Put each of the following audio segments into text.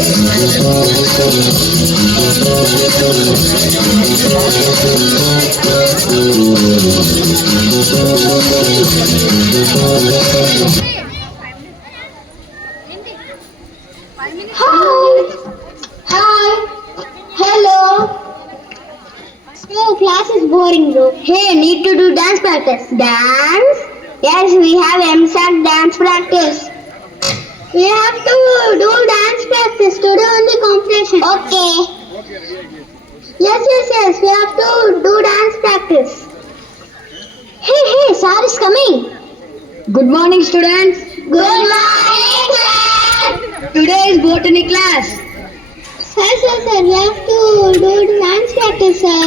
No, class is boring, bro. Hey, need to do dance practice. Dance? Yes, we have MSAC dance practice. We have to do dance practice. Today only competition. Okay. Yes. We have to do dance practice. Hey, sir is coming. Good morning, students. Good morning, sir. Today is botany class. Sir. We have to do dance practice, sir.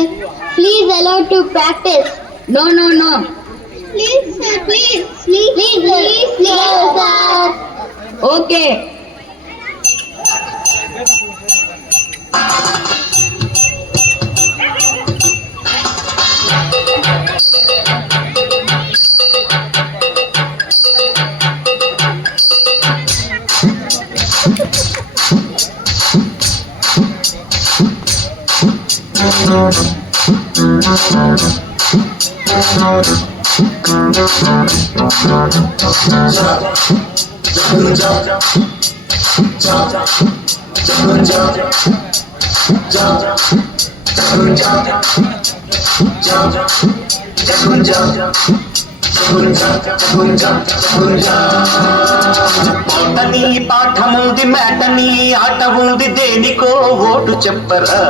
Please allow to practice. No. Please, sir. Please, sir. Okay. పాటని పాఠముంది మేటని ఆట ఉంది దేనికో ఓటు చెప్పరా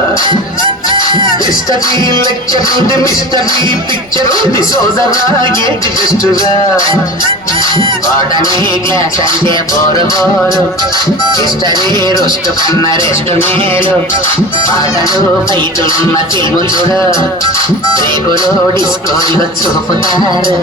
history lecture ఉంది mystery picture ఉంది సోదరా ఏంటి జస్టురా పాటని గ్లాస్ అంటే బోరు హిస్టరీ రోస్ట్ కన్న రెస్ట్ మేలు పాటలు పైతున్న తీము చూడు రేపులో డిస్కోలో చూపుతారు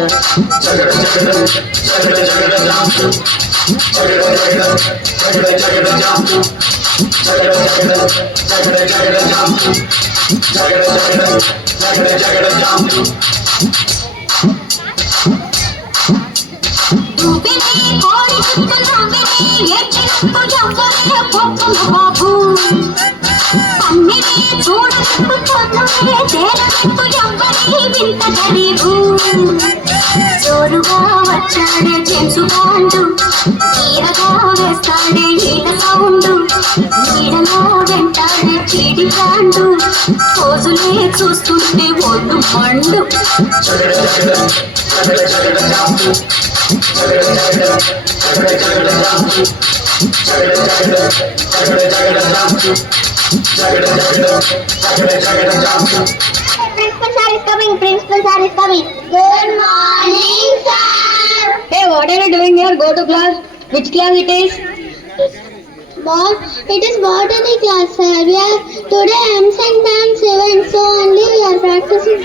జోరుగా వచ్చాడే జేమ్స్ బాండు తీరగా వేస్తాడే ఈట సౌండు నీడలో వెంటాడే చీడి బ్రాండు రోజులే చూస్తుంటే ఒళ్ళు మండు Principal sir is coming. Good morning, sir. Hey, what are you doing here? Go to class. Which class it is? It is botany class, sir. We are today MSAC dance event, so only we are practicing.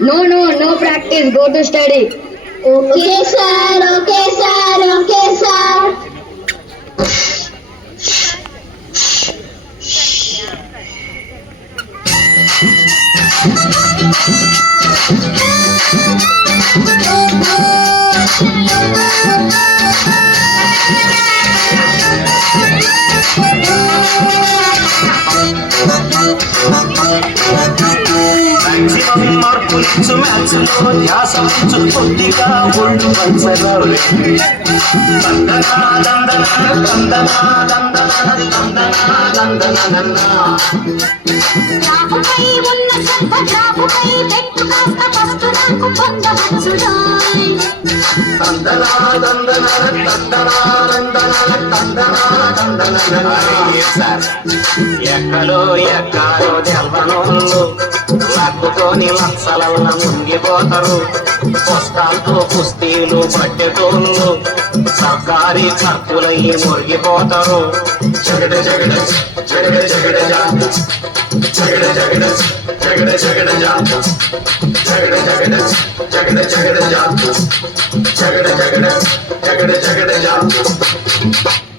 No practice. Go to study. Okay, sir. Maximum మార్కులిచ్చు మ్యాథ్స్లో ధ్యాసంచు కొద్దిగా ఒళ్ళు పంచగా రాపుపై ఉన్న శ్రద్ధ రాపుపై పెట్టు కాస్త ఫస్ట్ నాకు పొందవచ్చుడాయ్ ఎక్కడో ఎక్కాలో తెల్వనోళ్ళు లక్కుతోని లక్షలల్ల ముంగిపోతారు పుస్తకాలతో కుస్తీలు పట్టెటోళ్ళు సర్కారీ ఖర్చులయ్యి మురిగిపోతారు జగడ జగడ జగడ జగడ జగడ జగడ జగడ జగడ జగడ జగడ జగడ జగడ జగడ జగడ జగడ జగడ జగడ జగడ